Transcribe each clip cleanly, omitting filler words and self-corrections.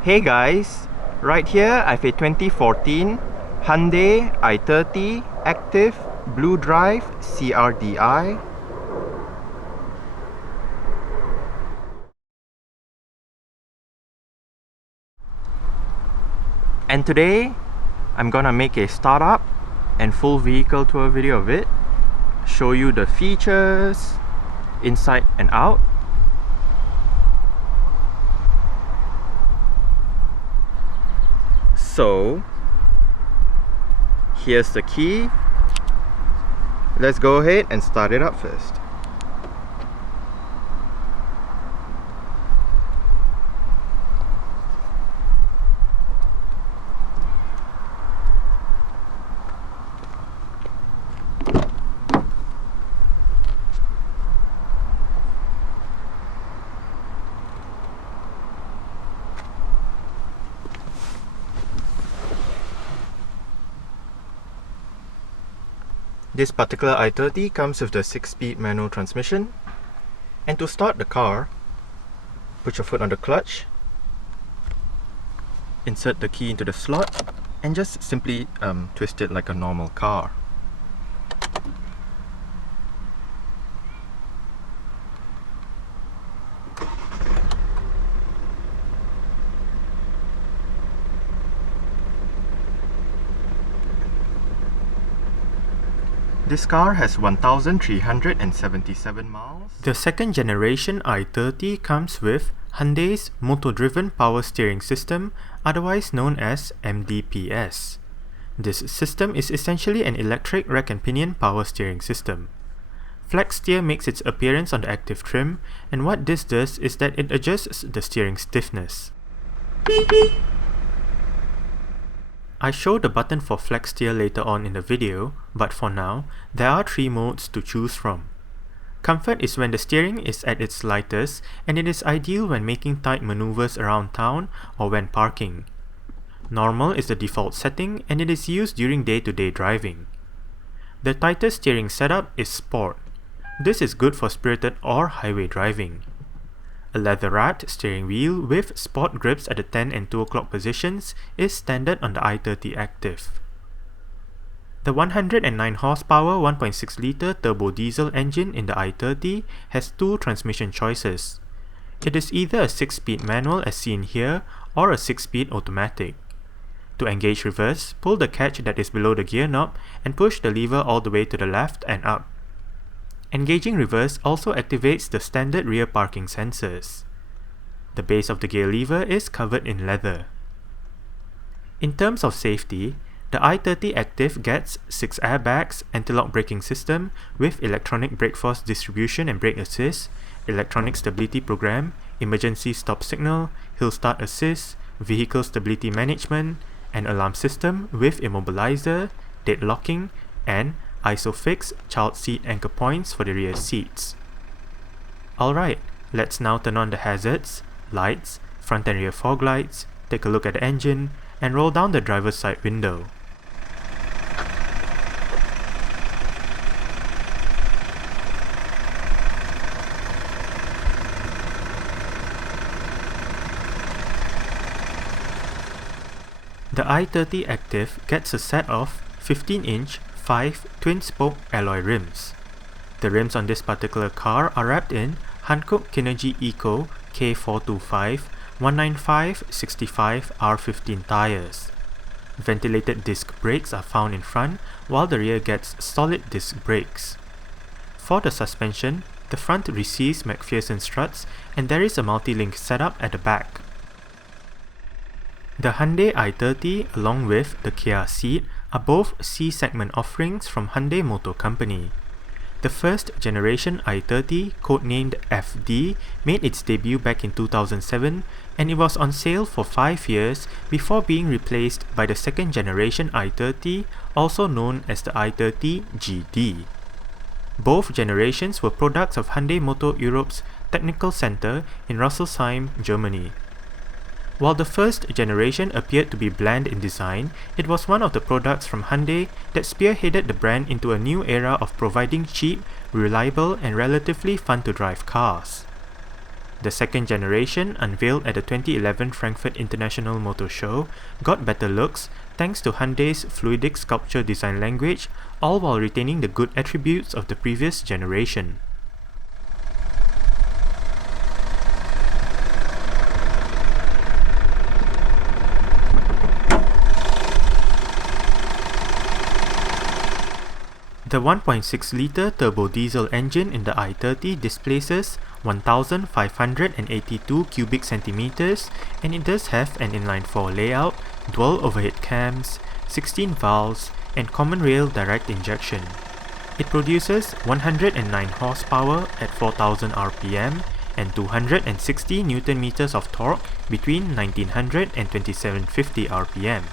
Hey guys, right here I have a 2014 Hyundai i30 Active Blue Drive CRDi. And today I'm gonna make a startup and full vehicle tour video of it, show you the features inside and out. So here's the key. Let's go ahead and start it up first. This particular i30 comes with the 6-speed manual transmission, and to start the car, put your foot on the clutch, insert the key into the slot, and just simply twist it like a normal car. This car has 1,377 miles. The second generation i30 comes with Hyundai's motor-driven power steering system, otherwise known as MDPS. This system is essentially an electric rack and pinion power steering system. Flex steer makes its appearance on the active trim, and what this does is that it adjusts the steering stiffness. I show the button for flex steer later on in the video, but for now, there are 3 modes to choose from. Comfort is when the steering is at its lightest, and it is ideal when making tight maneuvers around town or when parking. Normal is the default setting, and it is used during day-to-day driving. The tightest steering setup is Sport. This is good for spirited or highway driving. A leather-wrapped steering wheel with sport grips at the 10 and 2 o'clock positions is standard on the i30 Active. The 109 horsepower 1.6 litre turbo diesel engine in the i30 has 2 transmission choices. It is either a 6-speed manual as seen here or a 6-speed automatic. To engage reverse, pull the catch that is below the gear knob and push the lever all the way to the left and up. Engaging reverse also activates the standard rear parking sensors. The base of the gear lever is covered in leather. In terms of safety, the i30 Active gets 6 airbags, anti-lock braking system with electronic brake force distribution and brake assist, electronic stability program, emergency stop signal, hill start assist, vehicle stability management, an alarm system with immobilizer, dead locking, and ISOFIX child seat anchor points for the rear seats. Alright, let's now turn on the hazards, lights, front and rear fog lights, take a look at the engine, and roll down the driver's side window. The i30 Active gets a set of 15-inch 5 twin-spoke alloy rims. The rims on this particular car are wrapped in Hankook Kinergy Eco K425 195/65 R15 tires. Ventilated disc brakes are found in front, while the rear gets solid disc brakes. For the suspension, the front receives McPherson struts, and there is a multi-link setup at the back. The Hyundai i30 along with the Kia Ceed are both C-segment offerings from Hyundai Motor Company. The first generation i30, codenamed FD, made its debut back in 2007, and it was on sale for 5 years before being replaced by the second generation i30, also known as the i30 GD. Both generations were products of Hyundai Motor Europe's Technical Center in Rüsselsheim, Germany. While the first generation appeared to be bland in design, it was one of the products from Hyundai that spearheaded the brand into a new era of providing cheap, reliable, and relatively fun-to-drive cars. The second generation, unveiled at the 2011 Frankfurt International Motor Show, got better looks thanks to Hyundai's fluidic sculpture design language, all while retaining the good attributes of the previous generation. The 1.6-litre turbo diesel engine in the i30 displaces 1,582 cubic centimeters, and it does have an inline-4 layout, dual overhead cams, 16 valves, and common rail direct injection. It produces 109 horsepower at 4,000 rpm and 260 Nm of torque between 1900 and 2750 rpm.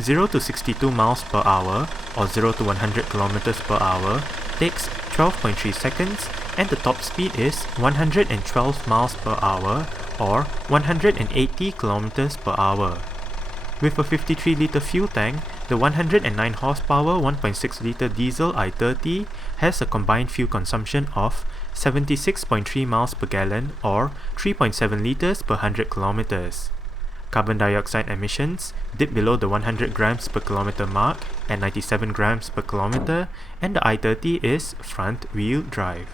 0 to 62 miles per hour or 0 to 100 kilometers per hour takes 12.3 seconds, and the top speed is 112 miles per hour or 180 kilometers per hour. With a 53-litre fuel tank, the 109 horsepower 1.6-litre diesel i30 has a combined fuel consumption of 76.3 miles per gallon or 3.7 litres per 100 kilometers. Carbon dioxide emissions dip below the 100 grams per kilometer mark at 97 grams per kilometer, and the i30 is front-wheel drive.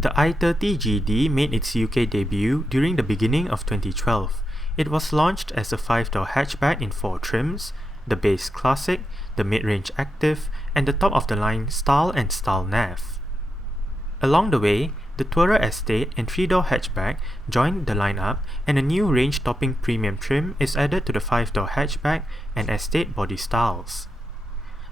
The i30 GD made its UK debut during the beginning of 2012. It was launched as a 5-door hatchback in 4 trims: the base Classic, the mid-range Active, and the top-of-the-line Style and Style Nav. Along the way, the Tourer Estate and 3-door hatchback joined the lineup, and a new range-topping premium trim is added to the 5-door hatchback and Estate body styles.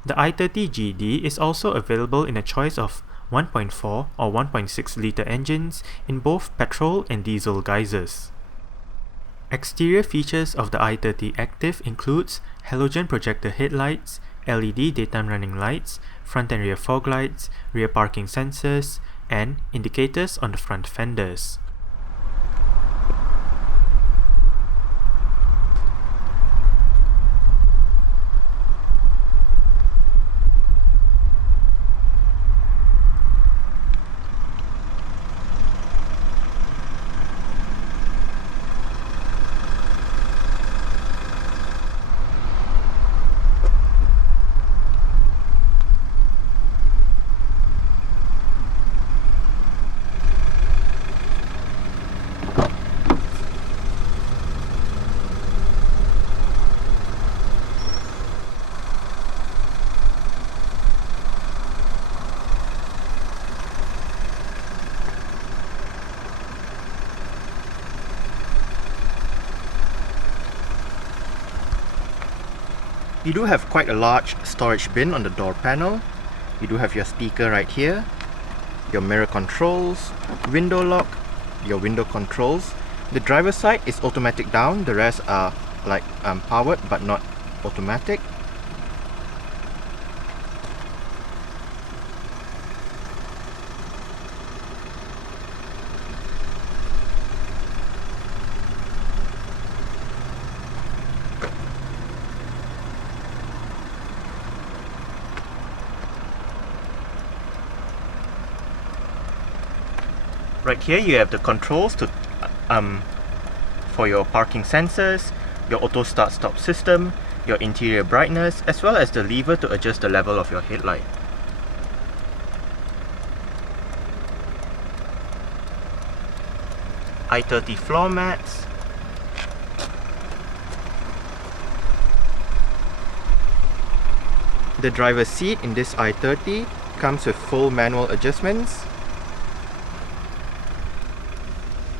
The i30 GD is also available in a choice of 1.4 or 1.6-litre engines in both petrol and diesel guises. Exterior features of the i30 Active includes halogen projector headlights, LED daytime running lights, front and rear fog lights, rear parking sensors, and indicators on the front fenders. You do have quite a large storage bin on the door panel. You do have your speaker right here, your mirror controls, window lock, your window controls. The driver's side is automatic down, the rest are like powered but not automatic. Right here you have the controls to for your parking sensors, your auto start stop system, your interior brightness, as well as the lever to adjust the level of your headlight. i30 floor mats, the driver's seat in this i30 comes with full manual adjustments.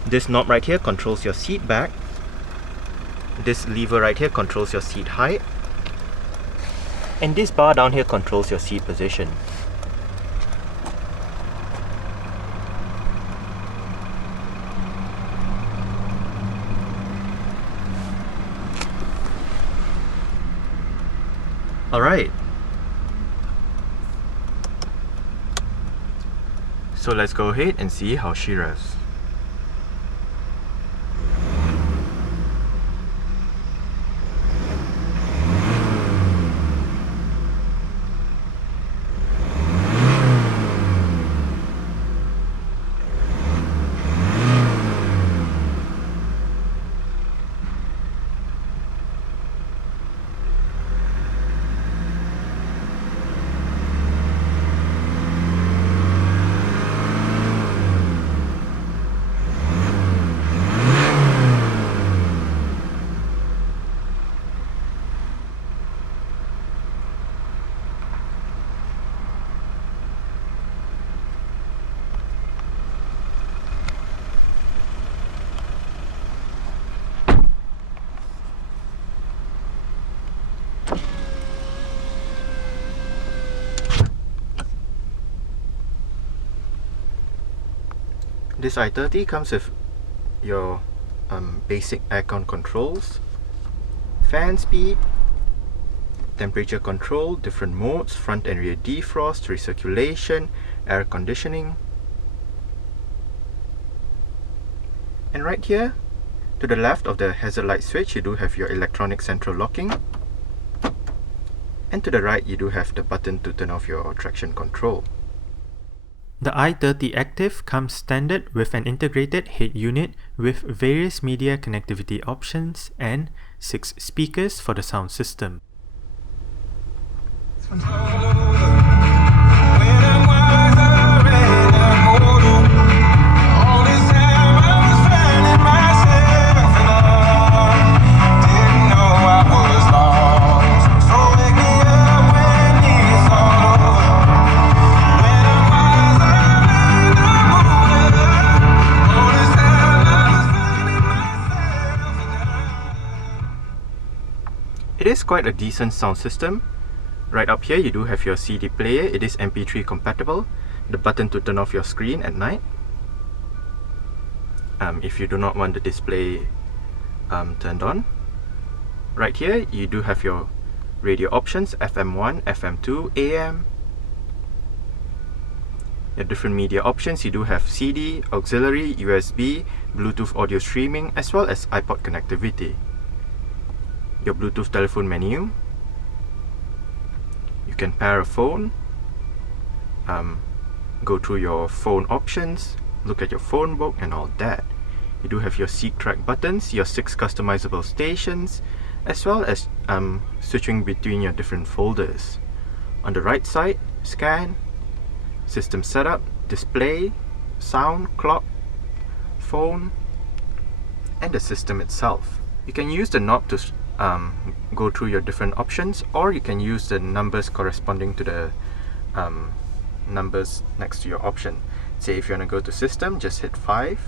This knob right here controls your seat back. This lever right here controls your seat height. And this bar down here controls your seat position. Alright. So let's go ahead and see how she revs. This i30 comes with your basic aircon controls, fan speed, temperature control, different modes, front and rear defrost, recirculation, air conditioning. And right here, to the left of the hazard light switch, you do have your electronic central locking. And to the right, you do have the button to turn off your traction control. The i30 Active comes standard with an integrated head unit with various media connectivity options and 6 speakers for the sound system. It is quite a decent sound system. Right up here you do have your CD player. It is MP3 compatible. The button to turn off your screen at night if you do not want the display turned on. Right here you do have your radio options, FM1, FM2, AM. Your different media options, you do have CD, auxiliary, USB, Bluetooth audio streaming, as well as iPod connectivity. Your Bluetooth telephone menu. You can pair a phone, go through your phone options, look at your phone book and all that. You do have your seek track buttons, your 6 customizable stations, as well as switching between your different folders. On the right side, scan, system setup, display, sound, clock, phone, and the system itself. You can use the knob to go through your different options, or you can use the numbers corresponding to the numbers next to your option. Say if you want to go to system, just hit 5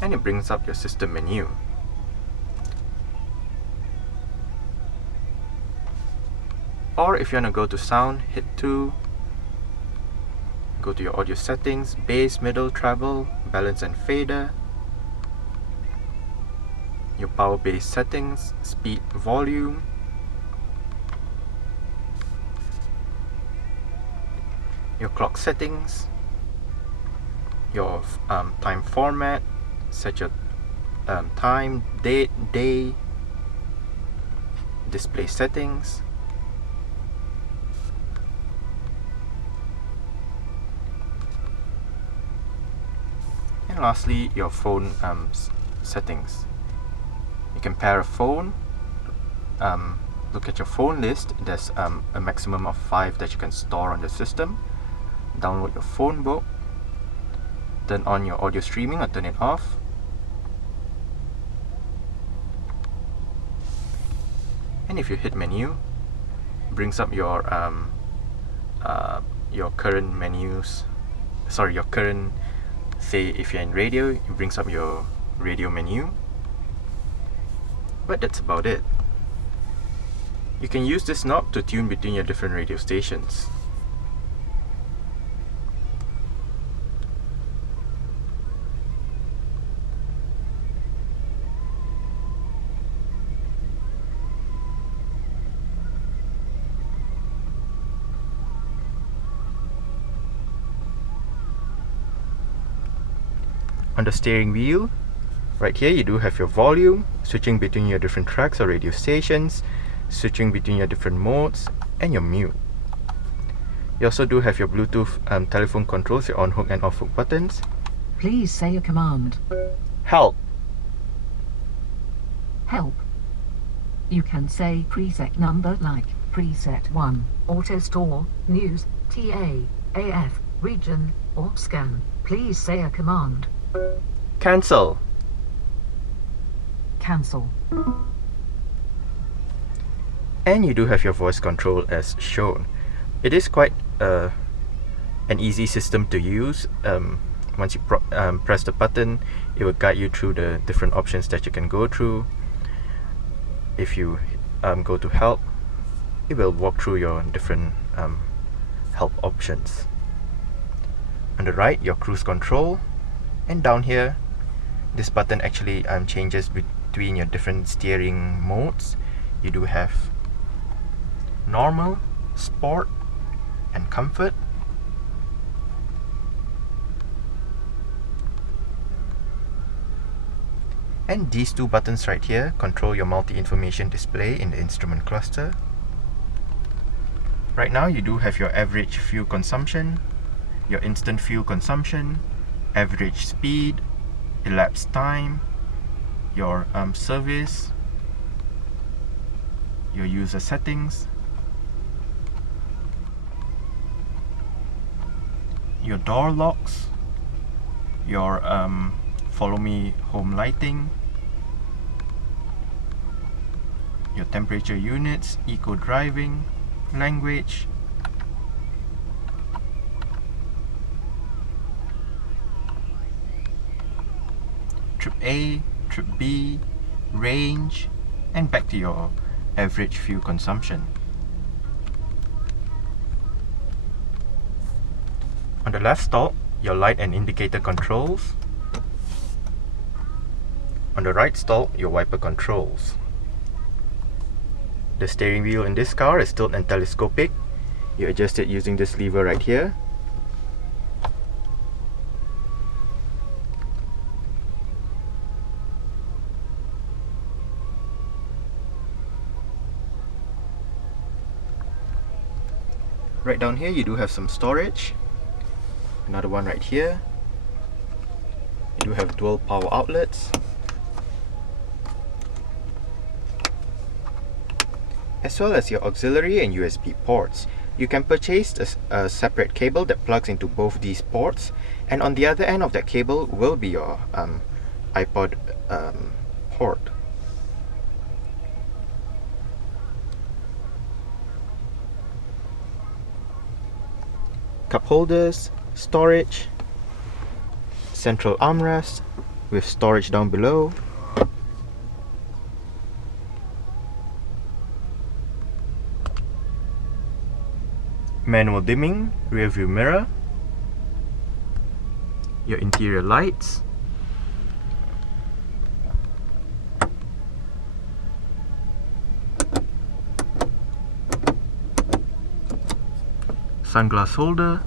and it brings up your system menu. Or if you want to go to sound, hit 2, go to your audio settings, bass, middle, treble, balance and fader, your power bass settings, speed, volume, your clock settings, your time format, set your time, date, day, display settings, and lastly your phone settings. You can pair a phone, look at your phone list. There's a maximum of 5 that you can store on the system. Download your phone book, turn on your audio streaming or turn it off, and if you hit menu, brings up your current menus. Sorry, your current, say if you're in radio, it brings up your radio menu. But that's about it. You can use this knob to tune between your different radio stations. On the steering wheel, right here you do have your volume, switching between your different tracks or radio stations, switching between your different modes, and your mute. You also do have your Bluetooth telephone controls, your on-hook and off-hook buttons. Please say a command. Help. Help. You can say preset number like preset 1, auto store, news, TA, AF, region, or scan. Please say a command. Cancel. Cancel. And you do have your voice control as shown. It is quite an easy system to use. Once you press the button, it will guide you through the different options that you can go through. If you go to help, it will walk through your different help options. On the right, your cruise control, and down here, this button actually changes between your different steering modes. You do have normal, sport, and comfort. And these two buttons right here control your multi-information display in the instrument cluster. Right now you do have your average fuel consumption, your instant fuel consumption, average speed, elapsed time, your service, your user settings, your door locks, your follow me home lighting, your temperature units, eco driving, language, trip A, trip B, range, and back to your average fuel consumption. On the left stop, your light and indicator controls. On the right stop, your wiper controls. The steering wheel in this car is tilt and telescopic. You adjust it using this lever right here. Right down here you do have some storage. Another one right here. You do have dual power outlets, as well as your auxiliary and USB ports. You can purchase a separate cable that plugs into both these ports, and on the other end of that cable will be your iPod port. Cup holders, storage, central armrest with storage down below, manual dimming, rear view mirror, your interior lights, sunglass holder,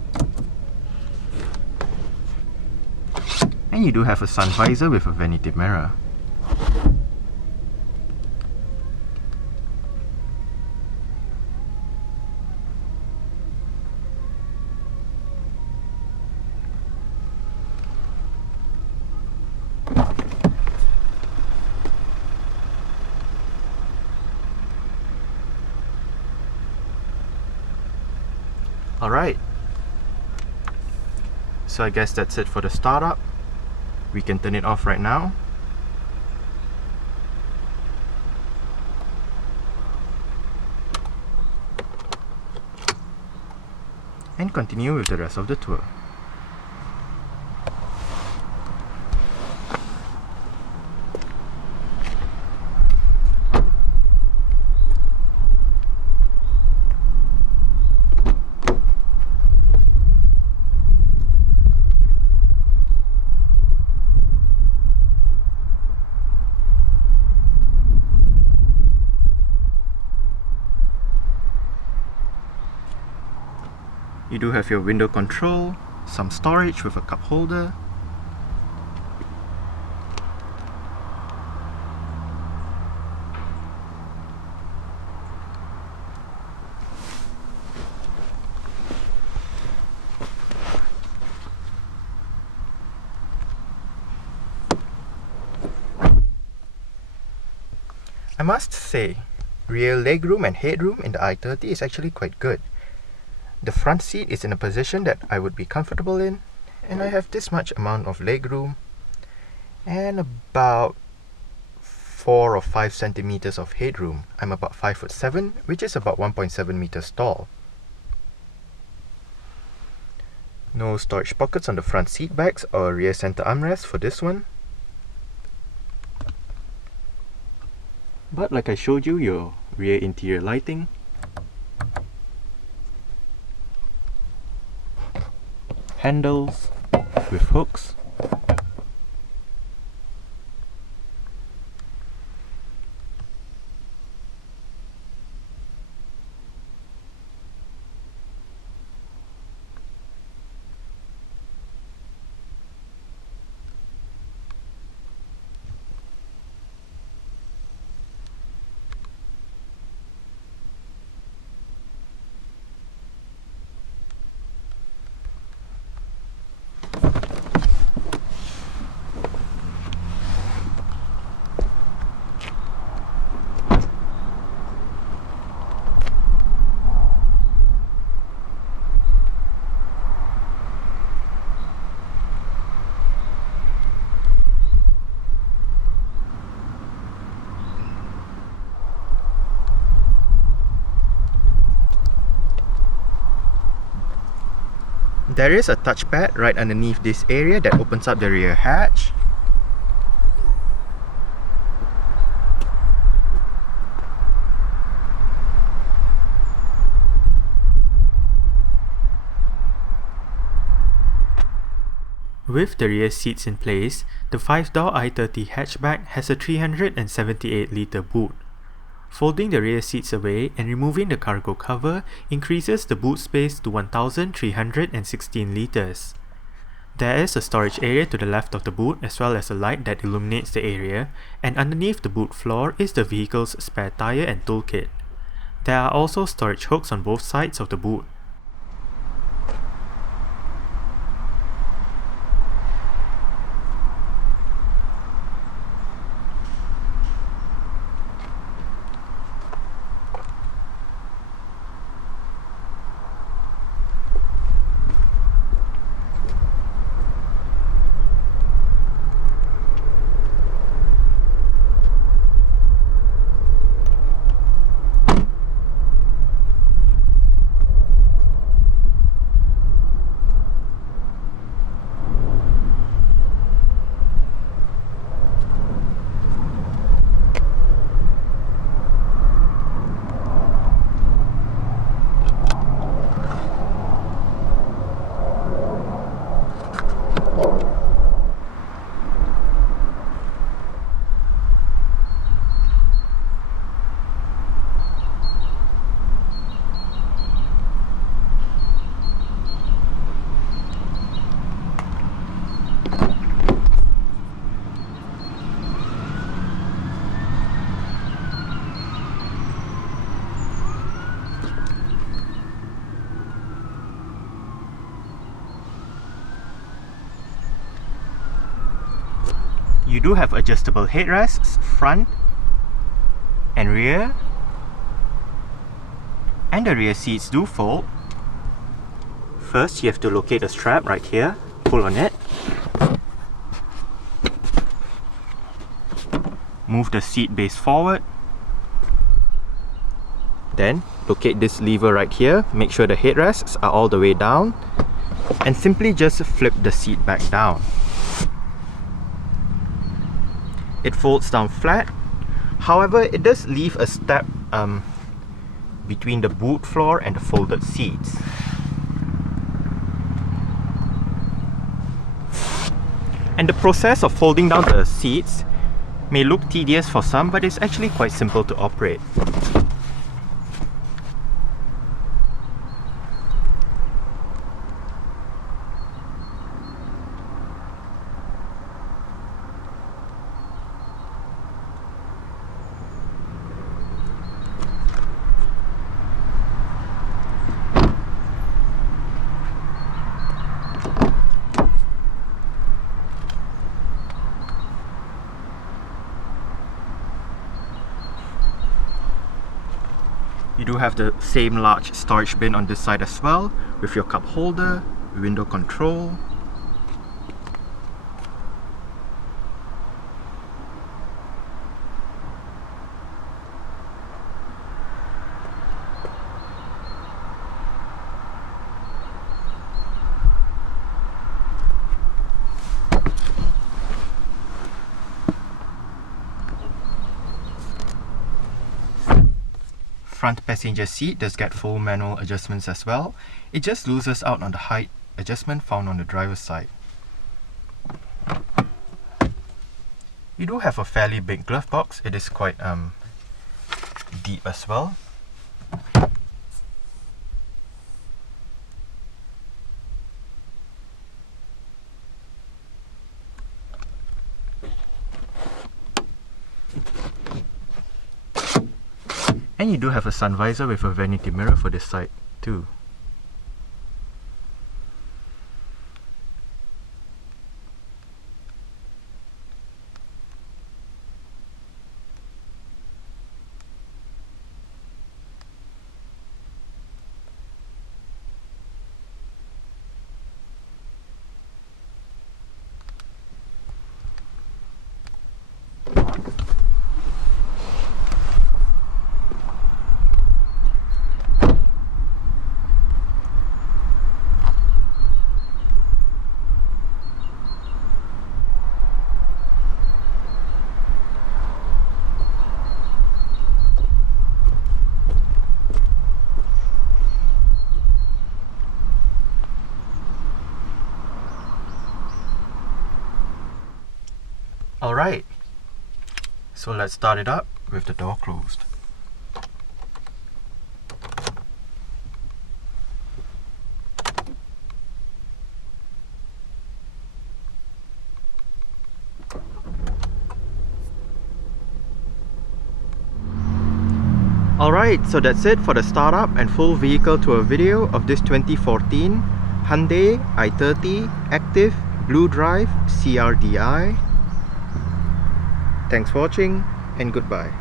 and you do have a sun visor with a vanity mirror. Alright, so I guess that's it for the startup. We can turn it off right now. And continue with the rest of the tour. You do have your window control, some storage with a cup holder, I must say, rear legroom and headroom in the i30 is actually quite good. The front seat is in a position that I would be comfortable in, and I have this much amount of legroom and about 4 or 5 centimeters of headroom. I'm about 5'7", which is about 1.7 meters tall. No storage pockets on the front seat backs or rear center armrest for this one. But like I showed you, your rear interior lighting, handles with hooks, there is a touchpad right underneath this area that opens up the rear hatch. With the rear seats in place, the 5-door i30 hatchback has a 378-litre boot. Folding the rear seats away and removing the cargo cover increases the boot space to 1,316 litres. There is a storage area to the left of the boot as well as a light that illuminates the area, and underneath the boot floor is the vehicle's spare tyre and toolkit. There are also storage hooks on both sides of the boot. You do have adjustable headrests, front and rear, and the rear seats do fold. First, you have to locate the strap right here, pull on it, move the seat base forward, then locate this lever right here, make sure the headrests are all the way down, and simply just flip the seat back down. It folds down flat, however it does leave a step between the boot floor and the folded seats. And the process of folding down the seats may look tedious for some, but it's actually quite simple to operate. You do have the same large storage bin on this side as well, with your cup holder, window control. Front passenger seat does get full manual adjustments as well. It just loses out on the height adjustment found on the driver's side. You do have a fairly big glove box. It is quite deep as well. And you do have a sun visor with a vanity mirror for this side too. Alright, so let's start it up with the door closed. Alright, so that's it for the startup and full vehicle tour video of this 2014 Hyundai i30 Active Blue Drive CRDi. Thanks for watching and goodbye.